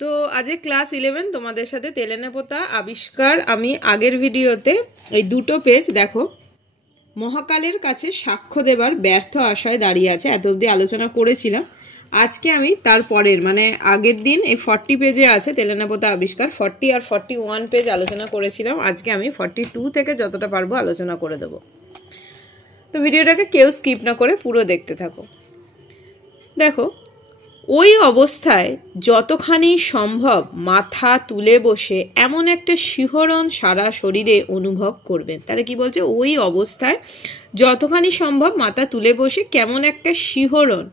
তো আজ ক্লাস 11 তোমাদের সাথে তেলেনে পোতা আবিষ্কার। আমি আগের ভিডিওতে এই দুটো পেজ দেখো, মহাকালের কাছে সাক্ষ্য দেবার ব্যর্থ আশায় দাঁড়িয়ে আছে, এত অবধি আলোচনা করেছিলাম। আজকে আমি তারপরের মানে আগের দিন এই 40 পেজে আছে তেলেনে পোতা আবিষ্কার, 40 আর 41 পেজ আলোচনা করেছিলাম। আজকে আমি 42 থেকে যতটা পারবো আলোচনা করে দেবো। তো ভিডিওটাকে কেউ স্কিপ না করে পুরো দেখতে থাকো। দেখো, ওই অবস্থায় যতখানি সম্ভব মাথা তুলে বসে এমন একটা শিহরণ সারা শরীরে অনুভব করবেন। তাহলে কি বলছে? ওই অবস্থায় যতখানি সম্ভব মাথা তুলে বসে কেমন একটা শিহরণ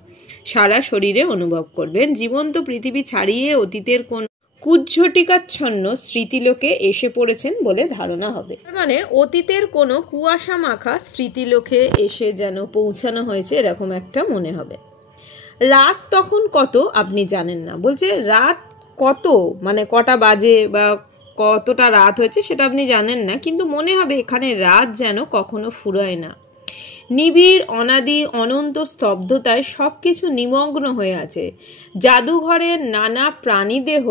সারা শরীরে অনুভব করবেন। জীবন্ত পৃথিবী ছাড়িয়ে অতীতের কোন কুজ্ঝটিকাচ্ছন্ন স্মৃতিলোকে এসে পড়েছেন বলে ধারণা হবে। মানে অতীতের কোনো কুয়াশা মাখা স্মৃতিলোকে এসে যেন পৌঁছানো হয়েছে এরকম একটা মনে হবে। রাত তখন কত আপনি জানেন না। বলছে রাত কত মানে কটা বাজে বা কতটা রাত হয়েছে সেটা আপনি জানেন না, কিন্তু মনে হবে এখানে রাত যেন কখনো ফুরায় না। নিবিড় অনাদি অনন্ত স্তব্ধতায় সব কিছু নিমগ্ন হয়ে আছে। জাদুঘরের নানা প্রাণীদেহ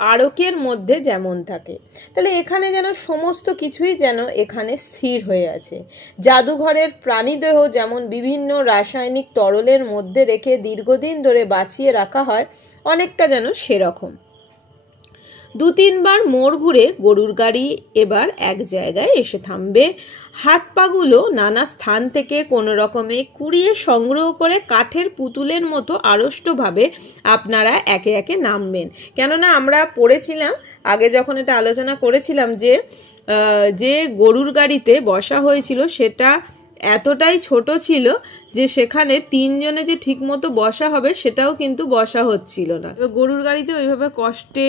আরকের মধ্যে যেমন থাকে, তাহলে এখানে যেন সমস্ত কিছুই যেন এখানে স্থির হয়ে আছে। জাদুঘরের প্রাণীদেহ যেমন বিভিন্ন রাসায়নিক তরলের মধ্যে রেখে দীর্ঘদিন ধরে বাঁচিয়ে রাখা হয়, অনেকটা যেন সেরকম। 2-3 বার মোড় ঘুরে গরুর গাড়ি এবার এক জায়গায় এসে থামবে। হাত পাগুলো নানা স্থান থেকে কোনো রকমে কুড়িয়ে সংগ্রহ করে কাঠের পুতুলের মতো আড়ষ্টভাবে আপনারা একে একে নামবেন। কেননা আমরা পড়েছিলাম আগে যখন এটা আলোচনা করেছিলাম যে গরুর গাড়িতে বসা হয়েছিল সেটা এতটাই ছোট ছিল যে সেখানে 3 জনে যে ঠিক মতো বসা হবে সেটাও কিন্তু বসা হচ্ছিল না। গরুর গাড়িতে ওইভাবে কষ্টে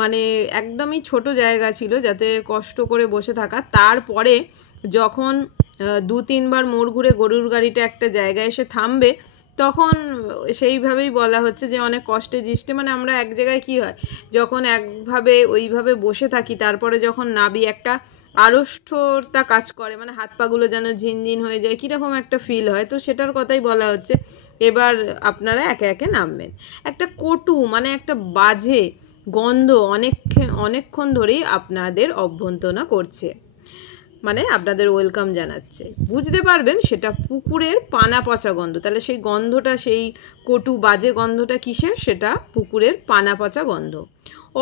মানে একদমই ছোট জায়গা ছিল যাতে কষ্ট করে বসে থাকা। তারপরে যখন 2-3 বার মোড় ঘুরে গরুর গাড়িটা একটা জায়গায় এসে থামবে তখন সেইভাবেই বলা হচ্ছে যে অনেক কষ্টে জিষ্টে মানে আমরা এক জায়গায় কি হয় যখন একভাবে ওইভাবে বসে থাকি তারপরে যখন নাবি একটা আড়ষ্টতা কাজ করে, মানে হাত পাগুলো যেন ঝিনঝিন হয়ে যায়, কীরকম একটা ফিল হয়। তো সেটার কথাই বলা হচ্ছে। এবার আপনারা একে একে নামবেন। একটা কটু মানে একটা বাজে গন্ধ অনেকক্ষণ ধরেই আপনাদের অভ্যন্তনা করছে, মানে আপনাদের ওয়েলকাম জানাচ্ছে। বুঝতে পারবেন সেটা পুকুরের পানা পচা গন্ধ। তাহলে সেই গন্ধটা, সেই কটু বাজে গন্ধটা কিসের? সেটা পুকুরের পানা পচা গন্ধ।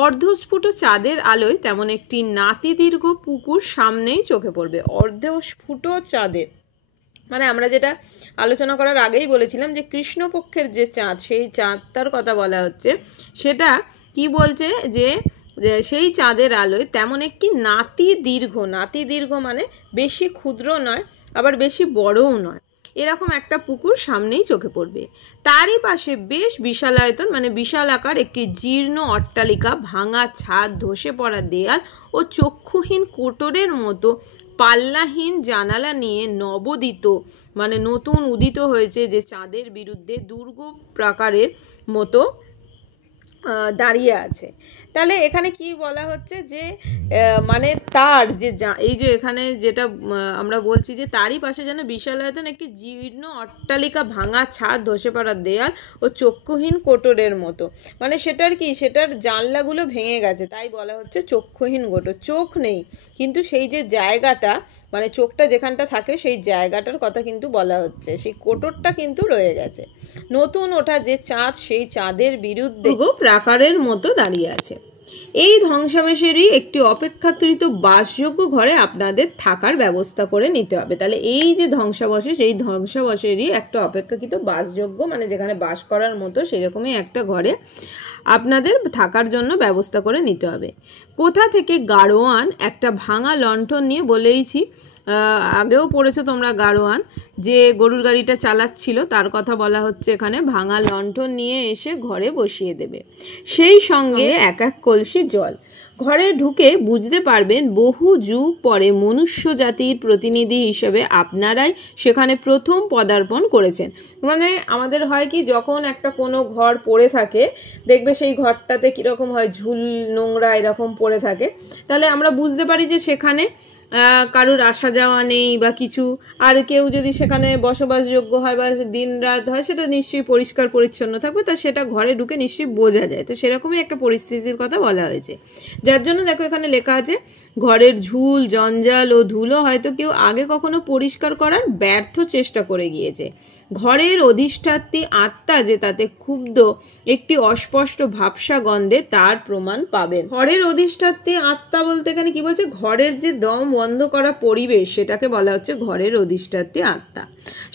অর্ধস্ফুট চাঁদের আলোয় তেমন একটি নাতি দীর্ঘ পুকুর সামনেই চোখে পড়বে। অর্ধস্ফুট চাঁদের মানে আমরা যেটা আলোচনা করার আগেই বলেছিলাম যে কৃষ্ণপক্ষের যে চাঁদ, সেই চাঁদটার কথা বলা হচ্ছে। সেটা কি বলছে যে সেই চাঁদের আলোয় তেমন একটি নাতি দীর্ঘ মানে বেশি ক্ষুদ্র নয় আবার বেশি বড়ও নয়, এরকম একটা পুকুর সামনেই চোখে পড়বে। তারই পাশে বেশ বিশালায়তন মানে বিশাল আকার একটি জীর্ণ অট্টালিকা, ভাঙা ছাদ, ধসে পড়া দেয়াল ও চক্ষুহীন কোটরের মতো পাল্লাহীন জানালা নিয়ে নবোদিত মানে নতুন উদিত হয়েছে যে চাঁদের বিরুদ্ধে দুর্গ প্রাকারের মতো দাঁড়িয়ে আছে। তাহলে এখানে কি বলা হচ্ছে যে মানে তার যে এই যে এখানে যেটা আমরা বলছি যে তারই পাশে যেন বিশালায়তন একটি জীর্ণ অট্টালিকা, ভাঙা ছাদ, ধসে পড়া দেয়াল ও চক্ষুহীন কোটরের মতো, মানে সেটার কি সেটার জানলাগুলো ভেঙে গেছে তাই বলা হচ্ছে চক্ষুহীন কোটর। চোখ নেই কিন্তু সেই যে জায়গাটা মানে চোখটা যেখানটা থাকে সেই জায়গাটার কথা কিন্তু বলা হচ্ছে, সেই কোটরটা কিন্তু রয়ে গেছে। নতুন ওঠা যে চাঁদ সেই চাঁদের বিরুদ্ধে প্রাকারের মতো দাঁড়িয়ে আছে। এই ধ্বংসাবশেষেরই একটি অপেক্ষাকৃত বাসযোগ্য ঘরে আপনাদের থাকার ব্যবস্থা করে নিতে হবে। তাহলে এই যে ধ্বংসাবশেষ, এই ধ্বংসাবশেষেরই একটা অপেক্ষাকৃত বাসযোগ্য মানে যেখানে বাস করার মতো সেরকমই একটা ঘরে আপনাদের থাকার জন্য ব্যবস্থা করে নিতে হবে। কোথা থেকে গাড়োয়ান একটা ভাঙা লণ্ঠন নিয়ে, বলেইছি আগেও পড়েছো তোমরা গাড়োয়ান যে গরুর গাড়িটা চালাচ্ছিল তার কথা বলা হচ্ছে এখানে, ভাঙা লণ্ঠন নিয়ে এসে ঘরে বসিয়ে দেবে, সেই সঙ্গে এক কলসি জল। ঘরে ঢুকে বুঝতে পারবেন বহু যুগ পরে মনুষ্য জাতির প্রতিনিধি হিসেবে আপনারাই সেখানে প্রথম পদার্পণ করেছেন। মানে আমাদের হয় কি যখন একটা কোনো ঘর পড়ে থাকে দেখবে সেই ঘরটাতে কীরকম হয় ঝুল নোংরা এরকম পড়ে থাকে, তাহলে আমরা বুঝতে পারি যে সেখানে কারুর আসা যাওয়া নেই বা কিছু, আর কেউ যদি সেখানে বসবাসযোগ্য হয় বা দিন রাত হয় সেটা নিশ্চয়ই পরিষ্কার পরিচ্ছন্ন থাকবে, তা সেটা ঘরে ঢুকে নিশ্চয়ই বোঝা যায়। তো সেরকমই একটা পরিস্থিতির কথা বলা হয়েছে, যার জন্য দেখো এখানে লেখা আছে ঘরের ঝুল জঞ্জাল ও ধুলো হয়তো কেউ আগে কখনো পরিষ্কার করার ব্যর্থ চেষ্টা করে গিয়েছে। ঘরের অধিষ্ঠাত্রী আত্মা যে তাতে ক্ষুব্ধ একটি অস্পষ্ট ভাবসা গন্ধে তার প্রমাণ পাবেন। ঘরের অধিষ্ঠাত্রী আত্মা বলতে এখানে কি বলছে, ঘরের যে দম বন্ধ করা পরিবেশ সেটাকে বলা হচ্ছে ঘরের অধিষ্ঠাত্রী আত্মা।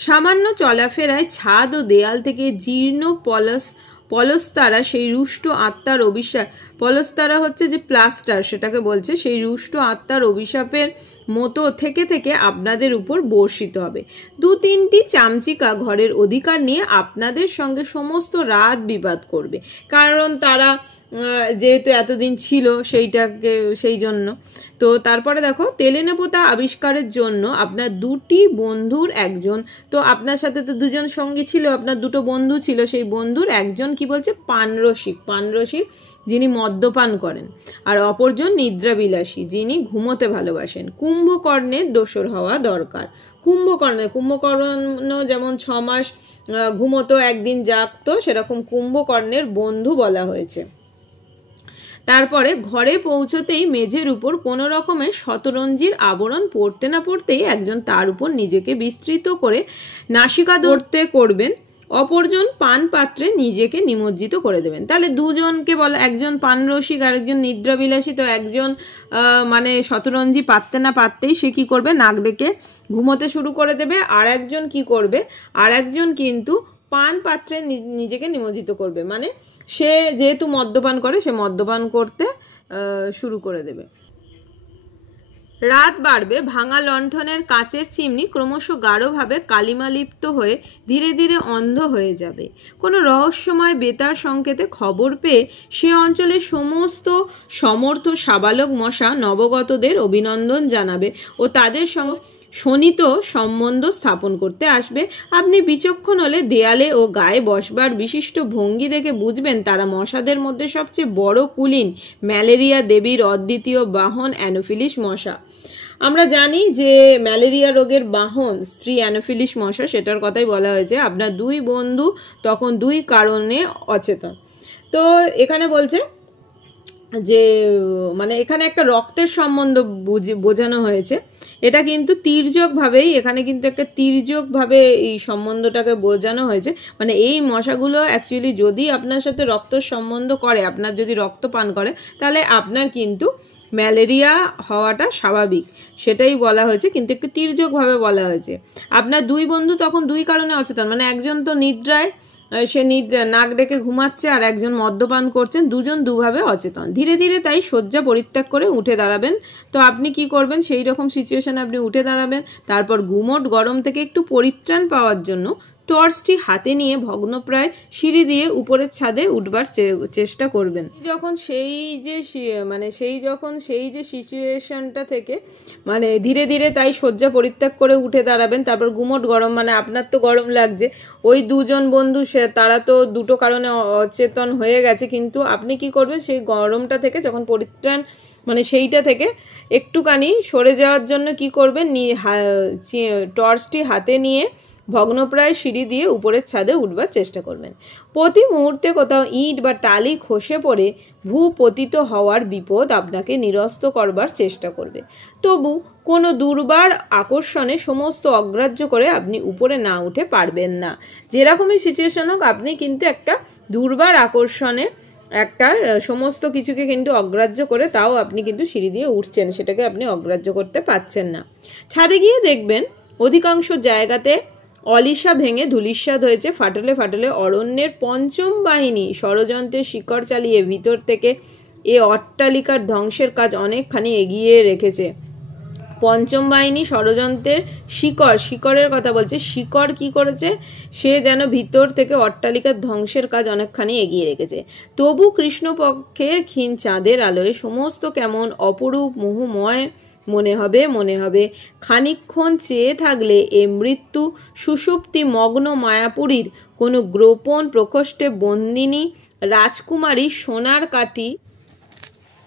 সামান্য চলাফেরায় ছাদ ও দেয়াল থেকে জীর্ণ পলস্তারা সেই রুষ্ট আত্মার অভিশাপ, পলস্তারা হচ্ছে যে প্লাস্টার সেটাকে বলছে, সেই রুষ্ট আত্মার অভিশাপের মতো থেকে থেকে আপনাদের উপর বর্ষিত হবে। 2-3টি চামচিকা ঘরের অধিকার নিয়ে আপনাদের সঙ্গে সমস্ত রাত বিবাদ করবে, কারণ তারা যেহেতু এতদিন ছিল সেই জন্য। তো তারপরে দেখো তেলেনেপোতা আবিষ্কারের জন্য আপনার 2টি বন্ধুর একজন, তো আপনার সাথে তো 2জন সঙ্গী ছিল, আপনার 2টো বন্ধু ছিল, সেই বন্ধুর একজন কি বলছে পানরসিক যিনি মদ্যপান করেন, আর অপরজন নিদ্রাবিলাসী যিনি ঘুমোতে ভালোবাসেন। কুম্ভকর্ণের দোসর হওয়া দরকার। কুম্ভকর্ণ যেমন 6 মাস ঘুমোতো, একদিন জাগতো, সেরকম কুম্ভকর্ণের বন্ধু বলা হয়েছে। তারপরে ঘরে পৌঁছতেই মেঝের উপর কোনো রকমের শতরঞ্জির আবরণ পড়তে না পড়তেই একজন তার উপর নিজেকে বিস্তৃত করে নাসিকা ধরতে করবেন, অপরজন পান পাত্রে নিজেকে নিমজ্জিত করে দেবেন। তাহলে 2জনকে বলা, একজন পানরসিক আর একজন নিদ্রাবিলাসী, তো একজন মানে শতরঞ্জি পাততে না পাততেই সে কি করবে, নাক ডেকে ঘুমোতে শুরু করে দেবে, আর একজন কি করবে, আর একজন কিন্তু পান পাত্রে নিজেকে নিমজ্জিত করবে, মানে সে যেহেতু মদ্যপান করে সে মদ্যপান করতে শুরু করে দেবে। রাত বাড়বে, ভাঙা লণ্ঠনের কাচের চিমনি ক্রমশ গাঢ়ভাবে কালিমালিপ্ত হয়ে ধীরে ধীরে অন্ধ হয়ে যাবে। কোনো রহস্যময় বেতার সংকেতে খবর পেয়ে সে অঞ্চলের সমস্ত সমর্থ সাবালক মশা নবগতদের অভিনন্দন জানাবে ও তাদের সঙ্গে শোণিত সম্বন্ধ স্থাপন করতে আসবে। আপনি বিচক্ষণ হলে দেয়ালে ও গায়ে বসবার বিশিষ্ট ভঙ্গি দেখে বুঝবেন তারা মশাদের মধ্যে সবচেয়ে বড় কুলীন ম্যালেরিয়া দেবীর অদ্বিতীয় বাহন অ্যানোফিলিস মশা। আমরা জানি যে ম্যালেরিয়া রোগের বাহন স্ত্রী অ্যানোফিলিস মশা, সেটার কথাই বলা হয়েছে। আপনার 2 বন্ধু তখন 2 কারণে অচেতন। তো এখানে বলছে যে মানে এখানে একটা রক্তের সম্বন্ধ বোঝানো হয়েছে, এটা কিন্তু তির্যকভাবেই, এখানে কিন্তু একটা তির্যকভাবে এই সম্বন্ধটাকে বোঝানো হয়েছে। মানে এই মশাগুলো অ্যাকচুয়ালি যদি আপনার সাথে রক্তের সম্বন্ধ করে, আপনার যদি রক্ত পান করে, তাহলে আপনার কিন্তু ম্যালেরিয়া হওয়াটা স্বাভাবিক, সেটাই বলা হয়েছে, কিন্তু একটু তির্যকভাবে বলা হয়েছে। আপনার 2 বন্ধু তখন 2 কারণে অচেতন, মানে একজন তো নিদ্রায়, সে নাক ডেকে ঘুমাচ্ছে, আর একজন মদ্যপান করছেন, 2জন 2 ভাবে অচেতন। ধীরে ধীরে তাই শয্যা পরিত্যাগ করে উঠে দাঁড়াবেন। তো আপনি কি করবেন, সেই রকম সিচুয়েশনে আপনি উঠে দাঁড়াবেন। তারপর গুমোট গরম থেকে একটু পরিত্রাণ পাওয়ার জন্য টর্চটি হাতে নিয়ে ভগ্নপ্রায় সিঁড়ি দিয়ে উপরের ছাদে উঠবার চেষ্টা করবেন। যখন সেই যে সিচুয়েশনটা থেকে মানে ধীরে ধীরে তাই শয্যা পরিত্যাগ করে উঠে দাঁড়াবেন। তারপর গুমোট গরম, মানে আপনার তো গরম লাগছে, ওই 2জন বন্ধু তারা তো 2টো কারণে অচেতন হয়ে গেছে, কিন্তু আপনি কি করবেন, সেই গরমটা থেকে যখন পরিত্রাণ, মানে সেইটা থেকে একটুখানি সরে যাওয়ার জন্য কি করবেন, টর্চটি হাতে নিয়ে ভগ্নপ্রায় সিঁড়ি দিয়ে উপরের ছাদে উঠবার চেষ্টা করবেন। প্রতি মুহূর্তে কোথাও ইট বা টালি খসে পড়ে ভূপতিত হওয়ার বিপদ আপনাকে নিরস্ত করবার চেষ্টা করবে। তবু কোনো দুর্বার আকর্ষণে সমস্ত অগ্রাহ্য করে আপনি উপরে না উঠে পারবেন না। যেরকমই সিচুয়েশন হোক, আপনি কিন্তু একটা দুর্বার আকর্ষণে একটা সমস্ত কিছুকে কিন্তু অগ্রাহ্য করে তাও আপনি কিন্তু সিঁড়ি দিয়ে উঠছেন, সেটাকে আপনি অগ্রাহ্য করতে পারছেন না। ছাদে গিয়ে দেখবেন অধিকাংশ জায়গাতে অলিশা ভেঙে ধূলিসাৎ হয়েছে। ফাটলে ফাটলে অরণ্যের 5ম বাহিনী ষড়যন্ত্রের শিকড় চালিয়ে ভিতর থেকে এ অট্টালিকার ধ্বংসের কাজ অনেকখানি এগিয়ে রেখেছে। 5ম বাহিনী ষড়যন্ত্রের শিকড়ের কথা বলছে। শিকড় কি করেছে, সে যেন ভিতর থেকে অট্টালিকার ধ্বংসের কাজ অনেকখানি এগিয়ে রেখেছে। তবু কৃষ্ণপক্ষের ক্ষীণ চাঁদের আলোয় সমস্ত কেমন অপরূপ মোহময় মনে হবে। খানিকক্ষণ চেয়ে থাকলে এ মৃত্যু সুষুপ্তি মগ্ন মায়াপুরীর কোনো গোপন প্রকোষ্ঠে বন্দিনী রাজকুমারী সোনার কাঠি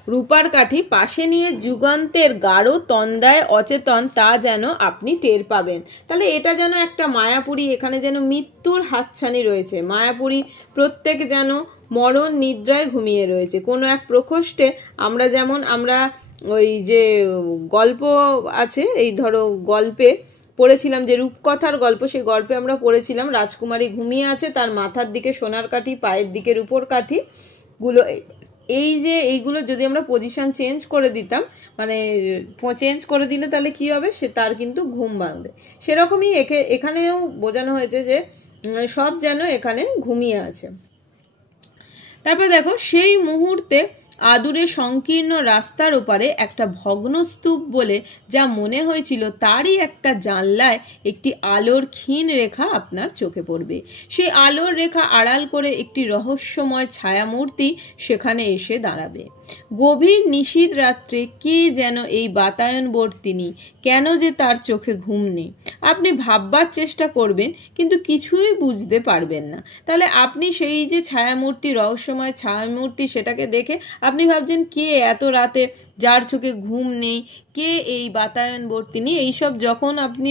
রূপার কাঠি পাশে নিয়ে যুগান্তের গাঢ় তন্দায় অচেতন তা যেন আপনি টের পাবেন। তাহলে এটা যেন একটা মায়াপুরী, এখানে যেন মৃত্যুর হাতছানি রয়েছে। মায়াপুরী প্রত্যেক যেন মরণ নিদ্রায় ঘুমিয়ে রয়েছে। কোনো এক প্রকোষ্ঠে আমরা যেমন ওই যে গল্প আছে, এই ধরো গল্পে পড়েছিলাম যে রূপকথার গল্প, সেই গল্পে আমরা পড়েছিলাম রাজকুমারী ঘুমিয়ে আছে, তার মাথার দিকে সোনার কাঠি, পায়ের দিকে রূপোর কাঠি গুলো। এই যে এইগুলো যদি আমরা পজিশন চেঞ্জ করে দিতাম, মানে চেঞ্জ করে দিলে তাহলে কি হবে, সে তার কিন্তু ঘুম ভাঙবে। সেরকমই এখানেও বোঝানো হয়েছে যে সব যেন এখানে ঘুমিয়ে আছে। তারপর দেখো, সেই মুহূর্তে আদুরে সংকীর্ণ রাস্তার ওপারে একটা ভগ্নস্তূপ বলে যা মনে হয়েছিল তারই একটা জানলায় একটি আলোর ক্ষীণ রেখা আপনার চোখে পড়বে। সেই আলোর রেখা আড়াল করে একটি রহস্যময় ছায়ামূর্তি সেখানে এসে দাঁড়াবে। গভীর নিশীথ রাত্রে কে যেন এই বাতায়নবর্তিনী, কেন যে তার চোখে ঘুম নেই। আপনি ভাববার চেষ্টা করবেন কিন্তু কিছুই বুঝতে পারবেন না। তাহলে আপনি সেই যে ছায়ামূর্তি, রহস্যময় ছায়ামূর্তি, সেটাকে দেখে আপনি ভাবছেন কে এত রাতে যার চোখে ঘুম নেই, কে এই বাতায়নবর্তিনী, এইসব যখন আপনি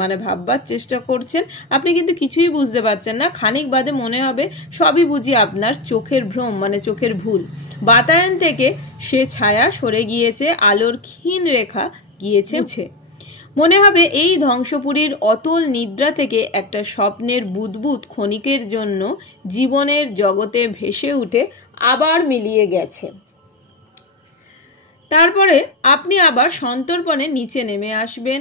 মানে ভাববার চেষ্টা করছেন, আপনি কিন্তু কিছুই বুঝতে পারছেন না। খানিক বাদে মনে হবে সবই বুঝি আপনার চোখের ভ্রম, মানে চোখের ভুল। বাতায়ন থেকে সে ছায়া সরে গিয়েছে, আলোর ক্ষীণ রেখা গিয়েছে মুছে। মনে হবে এই ধ্বংসপুরীর অতল নিদ্রা থেকে একটা স্বপ্নের বুদবুদ ক্ষণিকের জন্য জীবনের জগতে ভেসে উঠে আবার মিলিয়ে গেছে। তারপরে আপনি আবার সন্তর্পণে নিচে নেমে আসবেন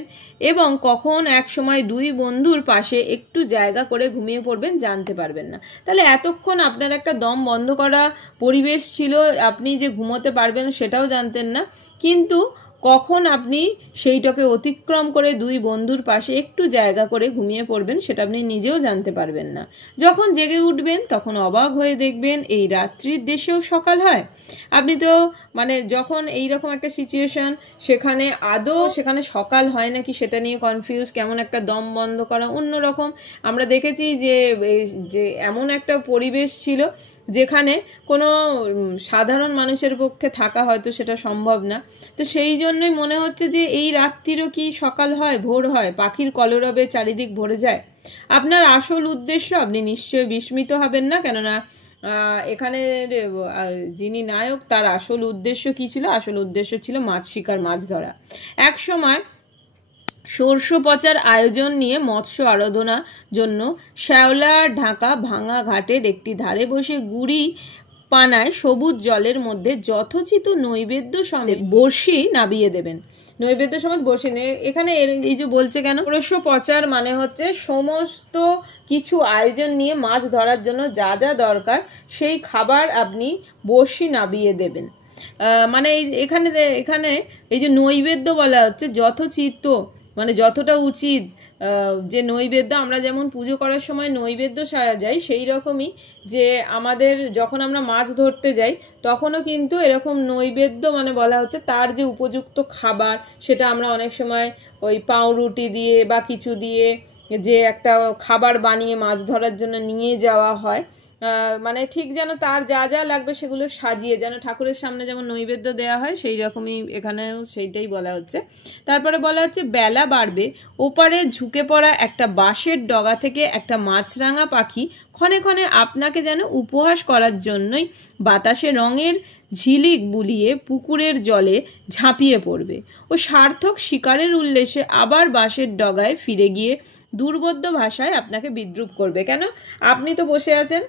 এবং কখন এক সময় দুই বন্ধুর পাশে একটু জায়গা করে ঘুমিয়ে পড়বেন জানতে পারবেন না। তাহলে এতক্ষণ আপনার একটা দম বন্ধ করা পরিবেশ ছিল, আপনি যে ঘুমোতে পারবেন সেটাও জানতেন না, কিন্তু কখন আপনি সেইটাকে অতিক্রম করে দুই বন্ধুর পাশে একটু জায়গা করে ঘুমিয়ে পড়বেন সেটা আপনি নিজেও জানতে পারবেন না। যখন জেগে উঠবেন তখন অবাক হয়ে দেখবেন এই রাত্রির দেশেও সকাল হয়। আপনি তো মানে যখন এইরকম একটা সিচুয়েশন, সেখানে আদৌ সেখানে সকাল হয় নাকি সেটা নিয়ে কনফিউজ, কেমন একটা দম বন্ধ করা অন্যরকম। আমরা দেখেছি যে এমন একটা পরিবেশ ছিল যেখানে কোনো সাধারণ মানুষের পক্ষে থাকা হয়তো সেটা সম্ভব না। তো সেই জন্যই মনে হচ্ছে যে এই রাত্রিরও কি সকাল হয়, ভোর হয়, পাখির কলরবে চারিদিক ভরে যায়। আপনার আসল উদ্দেশ্য আপনি নিশ্চয়ই বিস্মিত হবেন না, কেননা এখানে যিনি নায়ক তার আসল উদ্দেশ্য কি ছিল? আসল উদ্দেশ্য ছিল মাছ শিকার, মাছ ধরা। এক সময় সর্ষ পচার আয়োজন নিয়ে মৎস্য আরাধনার জন্য শ্যাওলা ঢাকা ভাঙা ঘাটের একটি ধারে বসে গুড়ি পানায় সবুজ জলের মধ্যে যথোচিত নৈবেদ্য সমেত বড়শি নাবিয়ে দেবেন। নৈবেদ্য সমেত বড়শি, এখানে এই যে বলছে কেন, সর্ষ পচার মানে হচ্ছে সমস্ত কিছু আয়োজন নিয়ে মাছ ধরার জন্য যা যা দরকার সেই খাবার আপনি বড়শি নাবিয়ে দেবেন। মানে এখানে এই যে নৈবেদ্য বলা হচ্ছে যথোচিত, মানে যতটা উচিত যে নৈবেদ্য, আমরা যেমন পুজো করার সময় নৈবেদ্য সাজাই, সেই রকমই যে আমাদের যখন আমরা মাছ ধরতে যাই তখনও কিন্তু এরকম নৈবেদ্য মানে বলা হচ্ছে তার যে উপযুক্ত খাবার, সেটা আমরা অনেক সময় ওই পাউরুটি দিয়ে বা কিছু দিয়ে যে একটা খাবার বানিয়ে মাছ ধরার জন্য নিয়ে যাওয়া হয়, মানে ঠিক যেন তার যা যা লাগবে সেগুলো সাজিয়ে যেন ঠাকুরের সামনে যেমন নৈবেদ্য দেওয়া হয়, সেই রকমই এখানেও সেইটাই বলা হচ্ছে। তারপরে বলা হচ্ছে বেলা বাড়বে, ওপারে ঝুঁকে পড়া একটা বাঁশের ডগা থেকে একটা মাছরাঙা পাখি ক্ষণে ক্ষণে আপনাকে যেন উপহাস করার জন্যই বাতাসে রঙের ঝিলিক বুলিয়ে পুকুরের জলে ঝাঁপিয়ে পড়বে ও সার্থক শিকারের উল্লেসে আবার বাঁশের ডগায় ফিরে গিয়ে দুর্বোধ্য ভাষায় আপনাকে বিদ্রুপ করবে। কেন? আপনি তো বসে আছেন,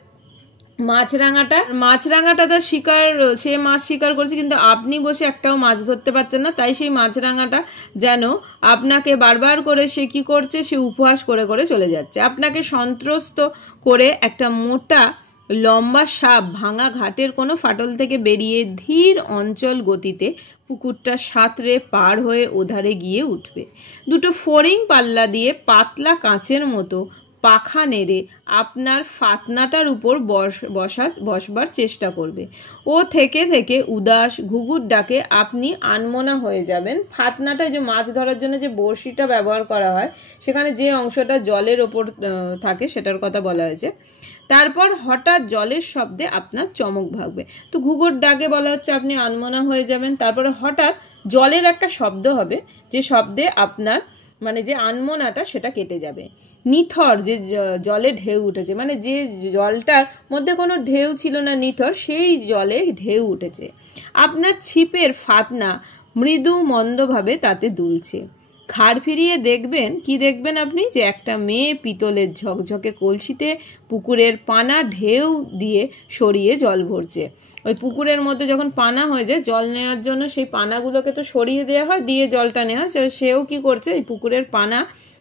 মাছরাঙাটা তার শিকার, সে মাছ শিকার করছে, কিন্তু আপনি বসে একটাও মাছ ধরতে পারছেন না। তাই সেই মাছরাঙাটা যেন আপনাকে বারবার করে সে কি করছে, সে উপহাস করে করে চলে যাচ্ছে। আপনাকে সন্ত্রস্ত করে একটা মোটা লম্বা সাপ ভাঙা ঘাটের কোনো ফাটল থেকে বেরিয়ে ধীর অঞ্চল গতিতে পুকুরটা সাঁতরে পার হয়ে ওধারে গিয়ে উঠবে। দুটো ফড়িং পাল্লা দিয়ে পাতলা কাঁচের মতো পাখা নেড়ে আপনার ফাতনাটার উপর বসবার চেষ্টা করবে। ও থেকে থেকে উদাস ঘুঘুর ডাকে আপনি আনমনা হয়ে যাবেন। ফাতনাটা যে মাছ ধরার জন্য যে বড়শিটা ব্যবহার করা হয়, সেখানে যে অংশটা জলের ওপর থাকে সেটার কথা বলা হয়েছে। তারপর হঠাৎ জলের শব্দে আপনার চমক ভাগবে। তো ঘুঘুর ডাকে বলা হচ্ছে আপনি আনমনা হয়ে যাবেন। তারপরে হঠাৎ জলের একটা শব্দ হবে, যে শব্দে আপনার মানে যে আনমনাটা সেটা কেটে যাবে। নিথর, যে জলে ঢেউ উঠেছে, মানে যে জলটার মধ্যে কোনো ঢেউ ছিল না, নিথর, সেই জলে ঢেউ উঠেছে। আপনার ছিপের ফাতনা মৃদু মন্দভাবে তাতে দুলছে। ঘাড় ফিরিয়ে দেখবেন, কি দেখবেন আপনি, যে একটা মেয়ে পিতলের ঝকঝকে কলসিতে পুকুরের পানা ঢেউ দিয়ে সরিয়ে জল ভরছে। ওই পুকুরের মধ্যে যখন পানা হয়ে যায়, জল নেওয়ার জন্য সেই পানাগুলোকে তো সরিয়ে দেওয়া হয়, দিয়ে জলটা নেওয়া হয়। সেও কি করছে, এই পুকুরের পানা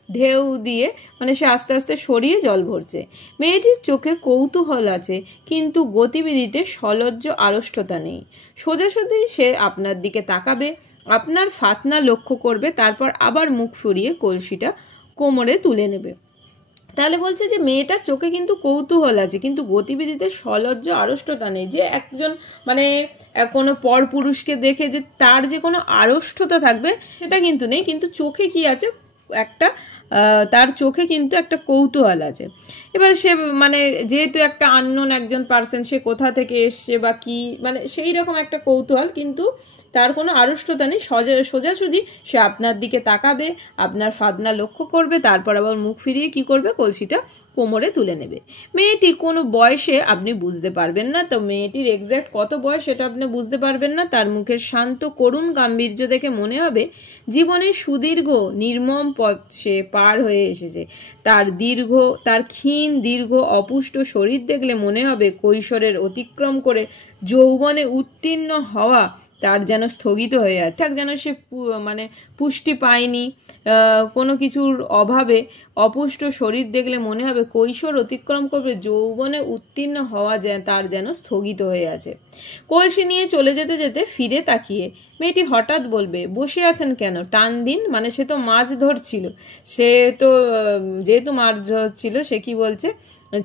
ঢেউ দিয়ে মানে সে আস্তে আস্তে সরিয়ে জল ভরছে। মেয়েটির চোখে কৌতূহল আছে, কিন্তু গতিবিধিতে সলজ্জ আড়ষ্টতা নেই। সোজাসুজি সে আপনার দিকে তাকাবে, আপনার ফাতনা লক্ষ্য করবে, তারপর আবার মুখ ফিরিয়ে কলসিটা কোমরে তুলে নেবে। তাহলে বলছে যে মেয়েটার চোখে কিন্তু কৌতূহল আছে, কিন্তু গতিবিধিতে সলজ্জ আড়ষ্টতা নেই। যে একজন মানে কোনো পরপুরুষকে দেখে যে তার যে কোনো আড়ষ্টতা থাকবে সেটা কিন্তু নেই, কিন্তু চোখে কি আছে, একটা তার চোখে কিন্তু একটা কৌতূহল আছে। এবার সে মানে যেহেতু একটা আননোন একজন পার্সন, সে কোথা থেকে এসছে বা কি, মানে সেই রকম একটা কৌতূহল, কিন্তু তার কোনো আড়ষ্টতা নেই। সোজাসুজি সে আপনার দিকে তাকাবে, আপনার ফাতনা লক্ষ্য করবে, তারপর আবার মুখ ফিরিয়ে কি করবে, কলসিটা কোমরে তুলে নেবে। মেয়েটি কোনো বয়সে আপনি বুঝতে পারবেন না, তো মেয়েটির এক্স্যাক্ট কত বয়স সেটা আপনি বুঝতে পারবেন না। তার মুখের শান্ত করুণ গাম্ভীর্য দেখে মনে হবে জীবনের সুদীর্ঘ নির্মম পথ সে পার হয়ে এসেছে। তার ক্ষীণ দীর্ঘ অপুষ্ট শরীর দেখলে মনে হবে কৈশোরের অতিক্রম করে যৌবনে উত্তীর্ণ হওয়া তার যেন স্থগিত হয়ে আছে, ঠিক যেন সে মানে পুষ্টি পায়নি, কোনো কিছুর অভাবে অপুষ্ট শরীর দেখলে মনে হবে কৈশোর অতিক্রম করবে, যৌবনে উত্তীর্ণ হওয়া তার যেন স্থগিত হয়ে আছে। কলসি নিয়ে চলে যেতে যেতে ফিরে তাকিয়ে মেয়েটি হঠাৎ বলবে, বসে আছেন কেন, টান দিন। মানে সে তো মাছ ধরছিল, সে তো যেহেতু মাছ ধরছিল সে কি বলছে,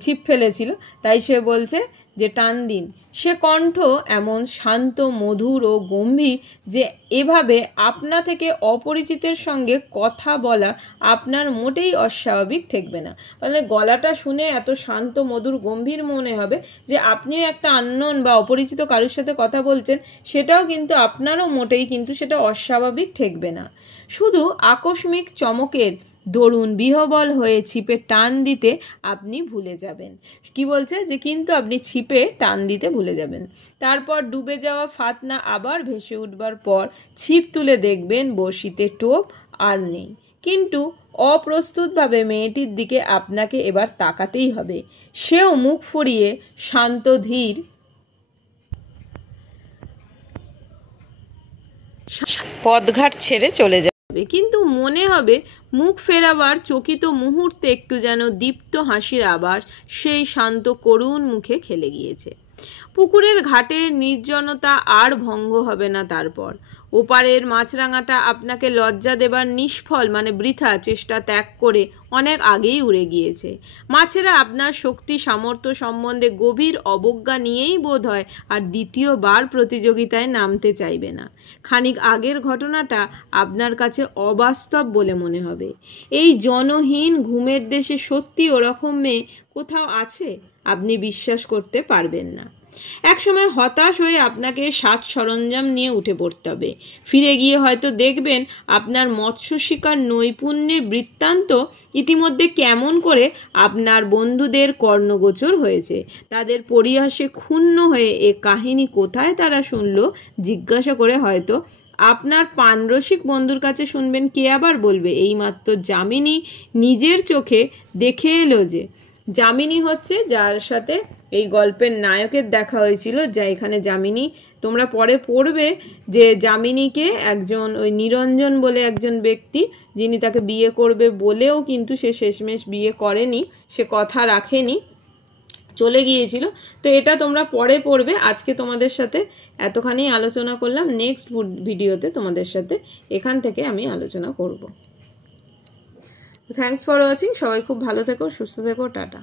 ছিপ ফেলেছিল, তাই সে বলছে যে টান দিন। সে কণ্ঠ এমন শান্ত মধুর ও গম্ভীর যে এভাবে আপনা থেকে অপরিচিতের সঙ্গে কথা বলা আপনার মোটেই অস্বাভাবিক ঠেকবে না। মানে গলাটা শুনে এত শান্ত মধুর গম্ভীর মনে হবে যে আপনিও একটা আননোন বা অপরিচিত কারোর সাথে কথা বলছেন, সেটাও কিন্তু আপনারও মোটেই কিন্তু সেটা অস্বাভাবিক ঠেকবে না। শুধু আকস্মিক চমকের দরুন বিহবল হয়ে ছিপে টান দিতে আপনি ভুলে যাবেন। কি বলছে, যে কিন্তু আপনি ছিপে টান দিতে ভুলে যাবেন। তারপর ডুবে যাওয়া ফাতনা আবার ভেসে উঠবার পর ছিপ তুলে দেখবেন বড়শিতে টোপ আর নেই, কিন্তু অপ্রস্তুতভাবে মেয়েটির দিকে আপনাকে এবার তাকাতেই হবে। সেও মুখ ফুরিয়ে শান্ত ধীর পথঘাট ছেড়ে চলে যাবে, কিন্তু মনে হবে মুখ ফেরাবার চকিত মুহূর্তে একটু যেন দীপ্ত হাসির আভাস সেই শান্ত করুণ মুখে খেলে গিয়েছে। পুকুরের ঘাটের নির্জনতা আর ভঙ্গ হবে না। তারপর ওপারের মাছরাঙাটা আপনাকে লজ্জা দেবার নিষ্ফল মানে বৃথা চেষ্টা ত্যাগ করে অনেক আগেই উড়ে গিয়েছে। মাছেরা আপনার শক্তি সামর্থ্য সম্বন্ধে গভীর অবজ্ঞা নিয়েই বোধ হয় আর দ্বিতীয়বার প্রতিযোগিতায় নামতে চাইবে না। খানিক আগের ঘটনাটা আপনার কাছে অবাস্তব বলে মনে হবে। এই জনহীন ঘুমের দেশে সত্যি ওরকম মেয়ে কোথাও আছে আপনি বিশ্বাস করতে পারবেন না। একসময় হতাশ হয়ে আপনাকে সাজ সরঞ্জাম নিয়ে উঠে পড়তে হবে। ফিরে গিয়ে হয়তো দেখবেন আপনার মৎস্য শিকার নৈপুণ্যের বৃত্তান্ত ইতিমধ্যে কেমন করে আপনার বন্ধুদের কর্ণগোচর হয়েছে। তাদের পরিহাসে ক্ষুণ্ণ হয়ে এ কাহিনী কোথায় তারা শুনল জিজ্ঞাসা করে হয়তো আপনার পানরসিক বন্ধুর কাছে শুনবেন। কে আবার বলবে এইমাত্র যামিনী নিজের চোখে দেখে এলো যে, যামিনী হচ্ছে যার সাথে এই গল্পের নায়কের দেখা হয়েছিল, যা এখানে যামিনী তোমরা পরে পড়বে যে যামিনীকে একজন ওই নিরঞ্জন বলে একজন ব্যক্তি, যিনি তাকে বিয়ে করবে বলেও কিন্তু সে শেষমেশ বিয়ে করেনি, সে কথা রাখেনি, চলে গিয়েছিল। তো এটা তোমরা পরে পড়বে। আজকে তোমাদের সাথে এতখানি আলোচনা করলাম। নেক্সট ভিডিওতে তোমাদের সাথে এখান থেকে আমি আলোচনা করব। Thanks for watching. সবাই খুব ভালো থেকো, সুস্থ থেকো, টাটা।